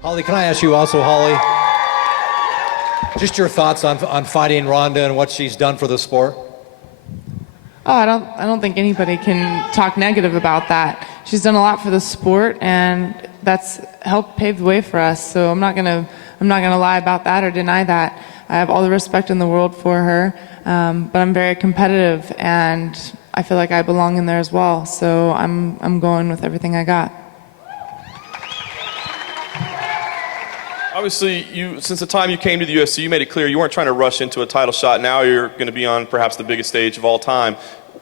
Holly, can I ask you also, Holly, just your thoughts on fighting Ronda and what she's done for the sport? Oh, I don't think anybody can talk negative about that. She's done a lot for the sport, and that's helped pave the way for us. So I'm not gonna lie about that or deny that. I have all the respect in the world for her, but I'm very competitive, and I feel like I belong in there as well. So I'm going with everything I got. Obviously, since the time you came to the UFC, you made it clear you weren't trying to rush into a title shot. Now you're going to be on perhaps the biggest stage of all time.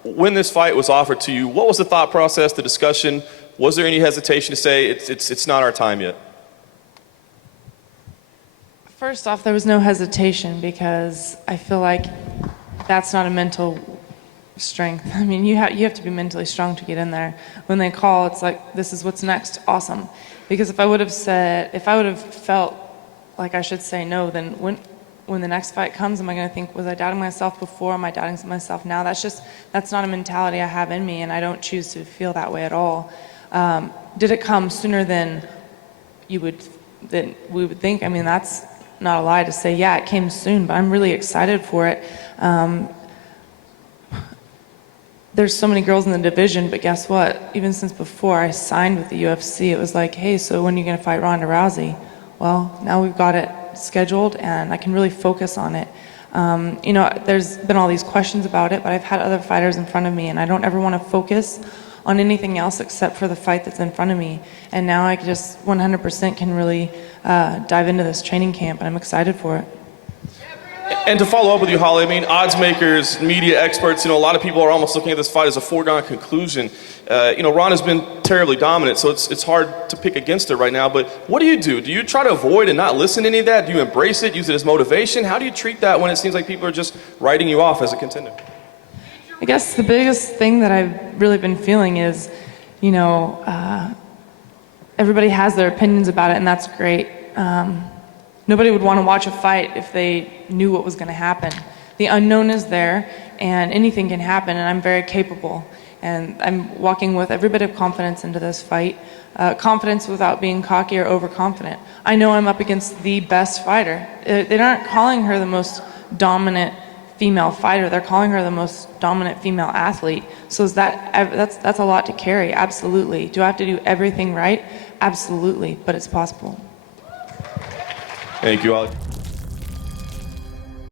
When this fight was offered to you, what was the thought process, the discussion? Was there any hesitation to say it's not our time yet? First off, there was no hesitation because I feel like that's not a mental strength. I mean, you have to be mentally strong to get in there. When they call, it's like, this is what's next, awesome. Because if I would have felt like I should say no, then when the next fight comes, am I going to think, was I doubting myself before? Am I doubting myself now? That's not a mentality I have in me, and I don't choose to feel that way at all. Did it come sooner than we would think? I mean, that's not a lie to say, yeah, it came soon, but I'm really excited for it. There's so many girls in the division, but guess what? Even since before I signed with the UFC, it was like, hey, so when are you going to fight Ronda Rousey? Well, now we've got it scheduled, and I can really focus on it. You know, there's been all these questions about it, but I've had other fighters in front of me, and I don't ever want to focus on anything else except for the fight that's in front of me. And now I just 100% can really dive into this training camp, and I'm excited for it. And to follow up with you, Holly, I mean, odds makers, media experts, you know, a lot of people are almost looking at this fight as a foregone conclusion. You know, Ronda's been terribly dominant, so it's hard to pick against her right now. But what do? Do you try to avoid and not listen to any of that? Do you embrace it, use it as motivation? How do you treat that when it seems like people are just writing you off as a contender? I guess the biggest thing that I've really been feeling is, you know, everybody has their opinions about it, and that's great. Nobody would want to watch a fight if they knew what was going to happen. The unknown is there, and anything can happen, and I'm very capable. And I'm walking with every bit of confidence into this fight. Confidence without being cocky or overconfident. I know I'm up against the best fighter. They aren't calling her the most dominant female fighter. They're calling her the most dominant female athlete. So that's a lot to carry, absolutely. Do I have to do everything right? Absolutely, but it's possible. Thank you, Ollie.